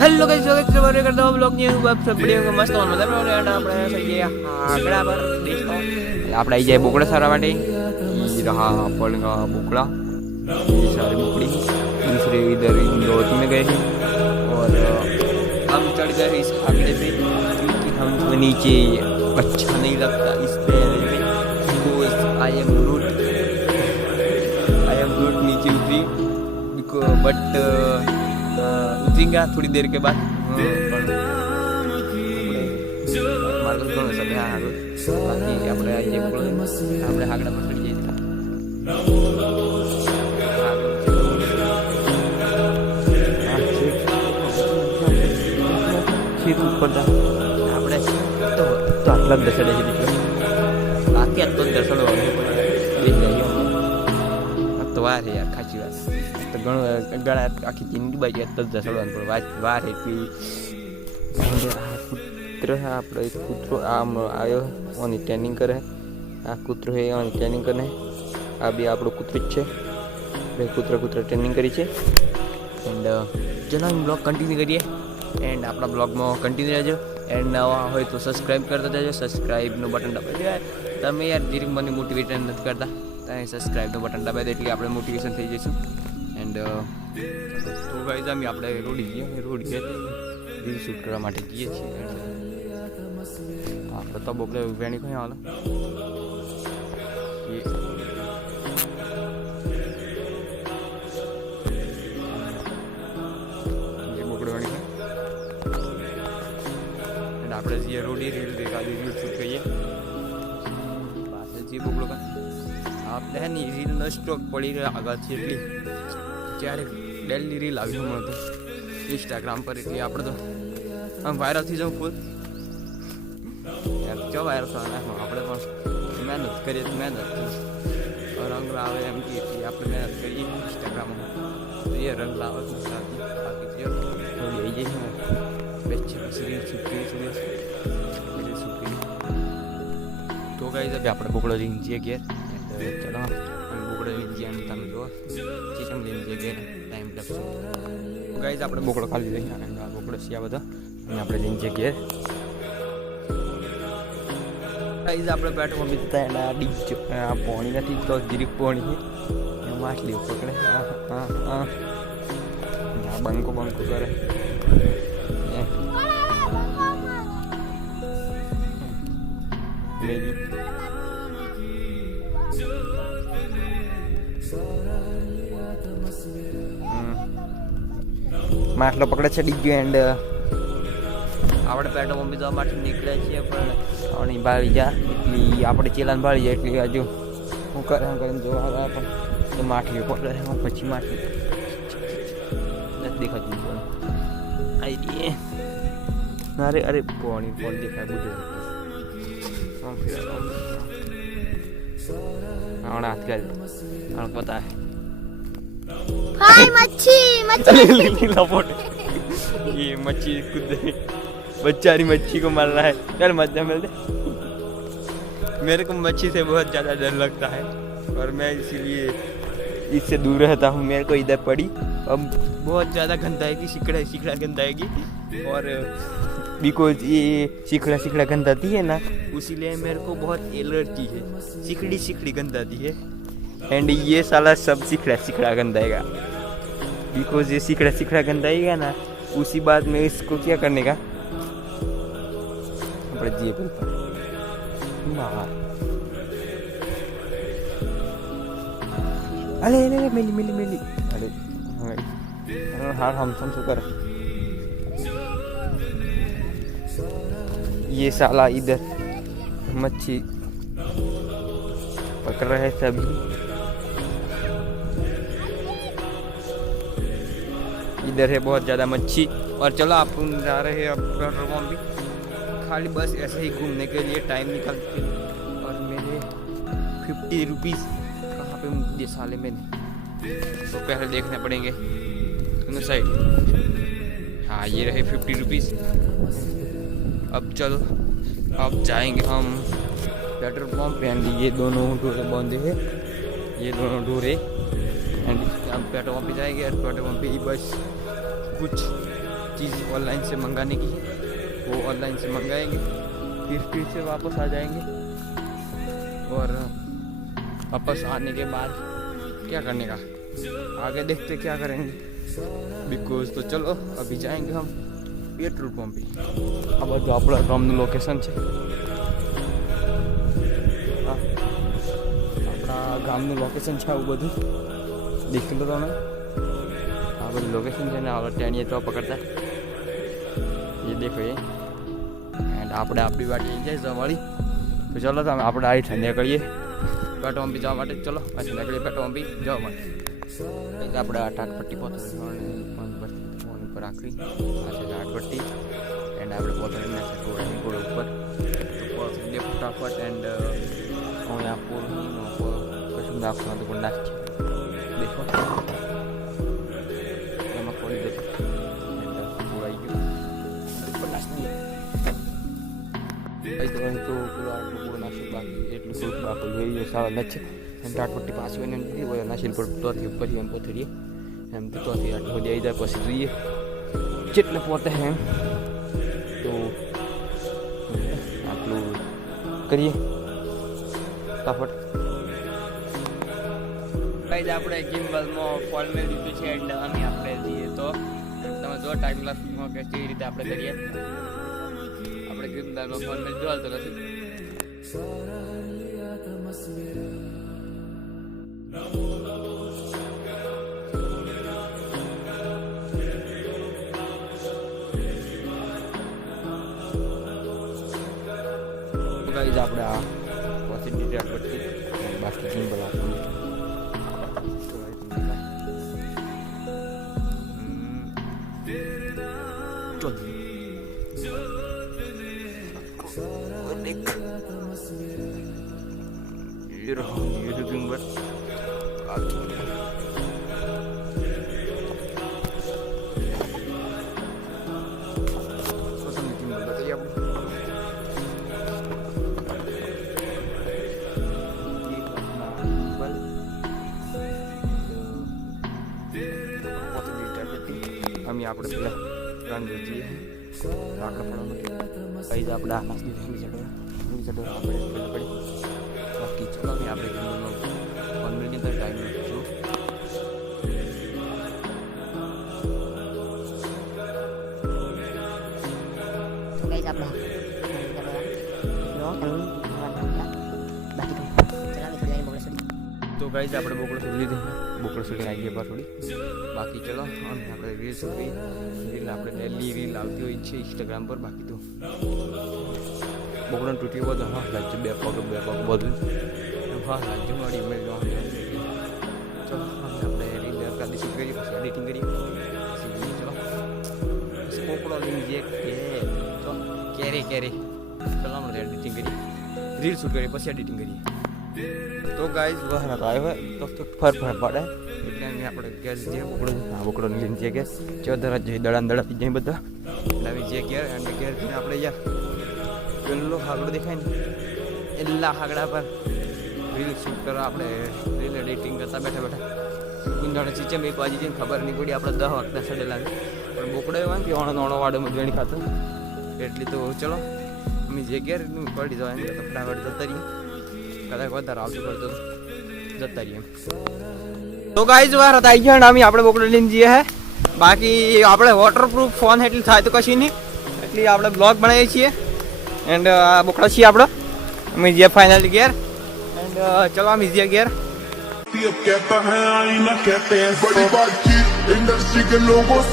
Hello guys, સ્વાગત છે મારા કરતા બ્લોગ ની વેબ सब वीडियो को मस्त मजा में और આપણે સઈએ આગળ પર દેખો આપણે આવી જાય બોકડા સારા માટે ये रहा पड़ेगा बोकड़ा, ये सारी बोकड़ी दूसरे इधर इंदौर में गए हैं और हम चढ़ गए इस आंकड़े पे क्योंकि हमको नीचे अच्छा नहीं लगता इस पैर में, तो आई एम गुड नीचे उतरी बट उतरेंगे थोड़ी देर के बाद આપણે આગળ પકડી જઈએ ઉપર આપણે તો આટલા જ દસડે છે બાકી આટલો જ દસડવાનું તો વાર યાર ખાચી વાત તો ઘણા આખી જિંદગી બાજુ આટલો જ દસડવાનું પણ વાર એટલી કૂતરો है આપણે કૂતરો આમ આવ્યો ઓની ટ્રેનિંગ કરે આ કૂતરો है ઓની ટ્રેનિંગ કરે આ બી આપણો કૂતરો જ છે બે કૂતરા ટ્રેનિંગ કરી છે એન્ડ ચલો हम બ્લોગ કન્ટિન્યુ કરીએ એન્ડ આપણા બ્લોગમાં કન્ટિન્યુ રહેજો એન્ડ નવા હોય તો સબસ્ક્રાઈબ કરતા જજો સબસ્ક્રાઈબનું બટન દબાવી દેવાય તમે યાર જીરીક મને મોટિવેટ નથી કરતા તમે સબસ્ક્રાઈબનું બટન દબાવી દે એટલે આપણે મોટિવેશન થઈ જઈશું એન્ડ તો ગાઈઝ આપણે રોડી રીલ શૂટ કરવા માટે જઈએ છીએ આપણે તો બોકડે વેણી કઈ હાલ બોકડે વેણી એન્ડ આપણે જે રોડી રીલ દેખાડી રીલ શૂટ કરીએ પાસે જે બોકડો કા આપણે હે ને રીલનો સ્ટોક પડી રહ્યો આગળથી એટલી ત્યારે ડેલી રીલ આવ્યું મળતું इंस्टाग्राम पर इसलिए आप तो हम वायरल थी जाऊँ फुल यार क्यों वायरल થવાના આપણે પણ મહેનત કરીએ તો મહેનત और रंग लावे एम की आप महेनत करिए इंस्टाग्राम तो ये रंग लावे तो बाकी चीज़ तो यही है बच्चे सीरीज छुट्टी तो गाइस अभी આપણે બોકડો લઈને જઈએ ઘેર ચલો અમે બોકડો લઈને જઈએ અને તમે જો ચીચમ લઈને જઈએ ઘેર ટાઈમ લેપ્સ ગાઈઝ આપણે બોકડો ખાલી લઈએ અને આ બોકડો સિયા બધા અને આપણે લઈને જઈએ ઘેર ગાઈઝ આપણે બેઠો મિલતા એના ડીજો આ પાણી નથી તો જીરીક પાણી છે માછલી પકડે હા બંકો કરે માટલો પકડે છે ડીજો એન્ડ આપણે પેટો મમ્મી જવા માટે નીકળ્યા છીએ પણ આવણી ભાળી જા એટલી આપણે ચેલાને ભાળી જાય એટલી હજુ હું કરીને જોવા આવ્યા પણ તો માઠલી પકડે હું પછી માઠલી નથી દેખાતું પણ આવી અરે અરે પોણી દેખાય બધું આવડા હાથ કરી પતા हाय मच्छी लपोट ये मच्छी खुद बेचारी मच्छी को मार रहा है यार मजा मिल दे मेरे को मच्छी से बहुत ज़्यादा डर लगता है और मैं इसीलिए इससे दूर रहता हूँ मेरे को इधर पड़ी अब बहुत ज़्यादा गंदाएगी सिकड़ा गंदाएगी और बिकॉज ये सिकड़ा गंदाती है ना उसीलिए मेरे को बहुत एलर्जी है सिकड़ी गंदाती है एंड ये साला सब सिकड़ा गंदाएगा बिकॉज ये सिकड़ा गंदाएगा ना उसी बात में इसको क्या करने का जी अरे मिली अरे हाँ हम कर ये साला इधर मच्छी पकड़ रहे सभी इधर है बहुत ज़्यादा मच्छी और चलो आप जा रहे हैं अब पेट्रोल पंप भी खाली बस ऐसे ही घूमने के लिए टाइम निकालते और मेरे 50 रुपीज़ कहाँ पे मुझे साले में तो पहले देखने पड़ेंगे दोनों साइड हाँ ये रहे 50 रुपीज़ अब चलो अब जाएंगे हम पेट्रोल पंप एंड ये दोनों डोरे बंधे हैं ये दोनों डोरे एंड हम पेट्रोल पंप पे जाएंगे और पेट्रोल पंप पे ही बस कुछ चीज़ ऑनलाइन से मंगाने की है, वो ऑनलाइन से मंगाएंगे, फिर से वापस आ जाएंगे। और वापस आने के बाद क्या करने का आगे देखते क्या करेंगे, बिकॉज तो चलो अभी जाएंगे हम पेट्रोल पंप पे। આ બધું આપણા ગામનું લોકેશન છે, આપણા ગામનું લોકેશન છે આવું બધું દેખી લો તમે। આ બધું લોકેશન છે ને આપણે ટેણીએ તો પકડતા એ દેખો એ એન્ડ આપણે આપણી વાટી જાય જવાળી। તો ચલો તમે આપણે આ ઠંડે કરીએ પેટ્રોલ પંપી જવા માટે। ચલો પછી નીકળીએ પેટ્રોલ પંપી જવા માટે। આપણે આ ટાટપટ્ટી પહોંચે ફોન પર આખરી આ છે ટાટપટ્ટી એન્ડ આપણે પહોંચીને ટોળાની ઘોડે ઉપર પહોંચી દે ફટાફટ। એન્ડ હું यहाँ पूर्ण કશું નાખવાનું તો પણ નાખી દેખો એમાં ખોલી દે પૂરાઈ ગયું ઉપર નાખી દઈએ તો પેલો આટલું પૂરું નાખી બાકી એટલું થોડુંક બાકી જોઈએ સારા નથી એમ ટાટપટ્ટી પાછી હોય ને એમ હોય નાખીને પર તોથી પછી એમ પથરીએ એમ તો તોથી આટલું સુધી આવી જાય પછી જોઈએ જેટલે પોતે એમ તો આટલું કરીએ ફટાફટ। ગાઈઝ આપણે ગિમ્બલમાં ફોન મેં લીધું છે એન્ડ અમે આપણે જઈએ તો તમે જો ટાઈમ લાસ્ટમાં કે કેવી રીતે આપણે કરીએ। આપણે ગિમ્બલમાં ફોન મેં જોવાતો નથી ગાઈઝ આપણે આ પછી ડિટેલ પડતી બાકી ગિમ્બલ આપણું ये गिम्बल बताइए आप हम यहाँ पर પેલા રન જોઈએ રાખા પડવા કઈ જ આપણે આ નાસ્તી ફેંગી ચડો આપણે પડી બાકી ચલો અમે આપણે ગિમ્બલનો 1 મિનિટ ટાઈમ લઈશું। गाइस आप लोग तो गाइस આપણે બોકડો છોડી દીધી બોકડો છોડીને આવી ગયા થોડી બાકી ચલો અમે આપણે રીલ છોડી રીલ આપણે ડેલી રીલ આવતી હોય છે ઇન્સ્ટાગ્રામ પર બાકી તો બોકડો તૂટી બધો હા લાજ બે પગ બધું હા લાજ મારી મેળ ચલો આપણે રીલ કાદી શૂટ કરી પછી એડિટિંગ કરી પછી ચલો પછી બોકડો લઈને જે કે તો કેરી ચલો આપણે એડિટિંગ કરી રીલ શૂટ કરી પછી એડિટિંગ કરી। तो गाइस वह आए तो फर पड़े એટલે અમે આપણે ઘેર જે બોકડો લઈને જે કે ચોધર જ દડા પી જાય બધા એટલે અમે જે ઘેર અને ઘેર જઈને આપણે યાર પેલો હાગડો દેખાય ને એટલા હાગડા પર રીલ શૂટ કરવા આપણે રીલ એડિટિંગ કરતા બેઠા ગુંજાણે ચીચે મેં પાજી જઈને ખબર નહીં પડી આપણે 10 વાગતા સડેલા પણ બોકડો એવા કે ઓણો વાડો મજવાણી ખાતો એટલી તો ચલો અમે જે ઘેર પડી જવા તો ફટાફટ જતા રહીએ કદાચ વધારે આવતું પડતો જતા રહીએ। તો ગાઈઝ વાર હતા આવી ગયા અમે આપણે બોકડો લઈને જઈએ હે બાકી આપણે વોટરપ્રૂફ ફોન એટલી થાય તો કશી નહીં એટલી આપણે બ્લોગ બનાવીએ છીએ એન્ડ આ બોકડા છીએ આપણે અમે જે ફાઇનલ ગેર એન્ડ ચલો અમે જે ગેર कहता है आईना कहते हैं बड़ी बातचीत इंडस्ट्री के लोगों